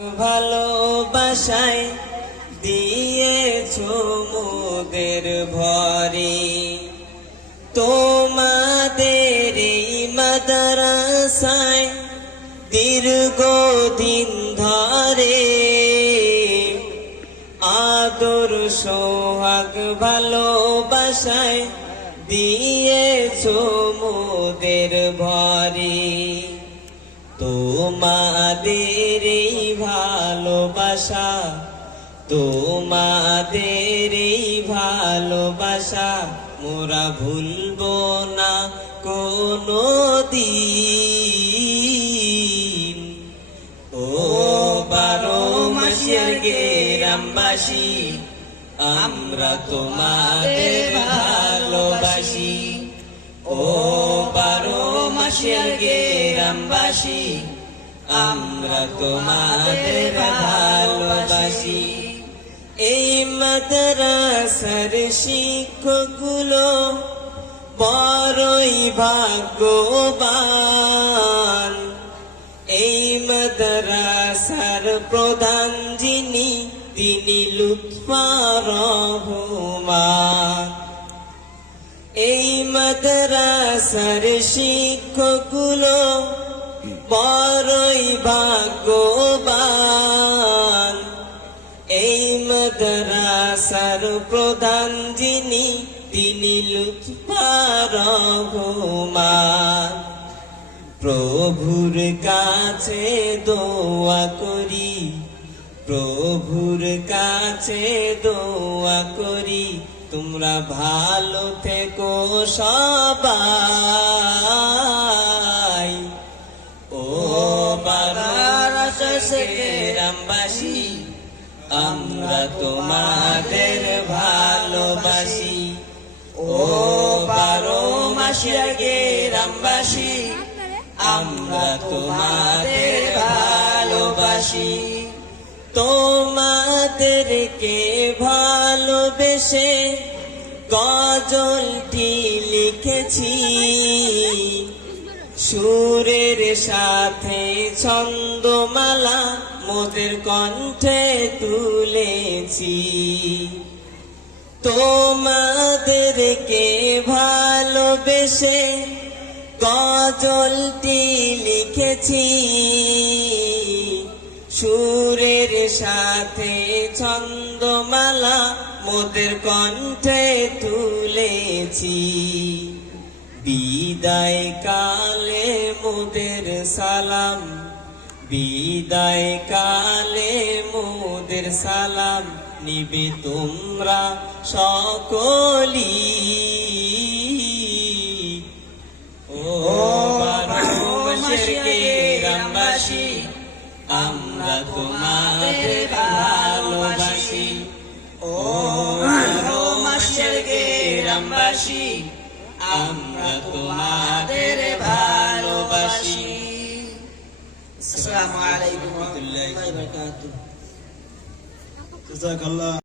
ভালোবাসায় দিয়েছো মোদের ভরে, তোমাদের এই মাদ্রাসায় দীর্ঘদিন ধরে আদর সোহাগ ভালোবাসায় দিয়েছো মোদের ভরে। তোমাদের এই ভালোবাসা, তোমাদের এই ভালোবাসা মোরা ভুলবো না কোনো দিন। ও 12 মাসের গ্রামবাসী, আমরা তোমাদের ভালোবাসি। ও 12 মাসের গ্রামবাসী, আমরা তোমাদের ভালোবাসি। এই মাদ্রাসার শিক্ষকগুলো বড়ই ভাগ্যবান। এই মাদ্রাসার প্রধান যিনি, তিনি লুৎফর রহমান। এই মাদ্রাসার শিক্ষকগুলো বড়ই ভাগ্যবান। এই মাদ্রাসার প্রধান যিনি, তিনি লুৎফর রহমান। প্রভুর কাছে দোয়া করি, প্রভুর কাছে দোয়া করি, তোমরা ভালো থেকো সবাই। ও 12 মাসের গ্রামবাসী, আমরা তোমাদের ভালোবাসি। ও 12 মাসের গ্রামবাসী, আমরা তোমাদের ভালোবাসি। তোমাদেরকে ভালোবেসে গজলটি লিখেছি, সুরের সাথে ছন্দমালা মোদের কণ্ঠে তুলেছি। তোমাদেরকে ভালোবেসে গজলটি লিখেছি, সুরের সাথে ছন্দমালা মোদের কণ্ঠে তুলেছি। বিদায় কালে মোদের সালাম, বিদায় কালে মোদের সালাম নিবে তোমরা সকলি। ও 12 মাসের গ্রামবাসী, আমরা তোমাদের ভালোবাসি। ও 12 মাসের গ্রামবাসী, আমরা তোমাদের ভালোবাসি। আসসালামু আলাইকুম ওয়া রাহমাতুল্লাহি ওয়া বারাকাতুহু। জাযাকাল্লাহ।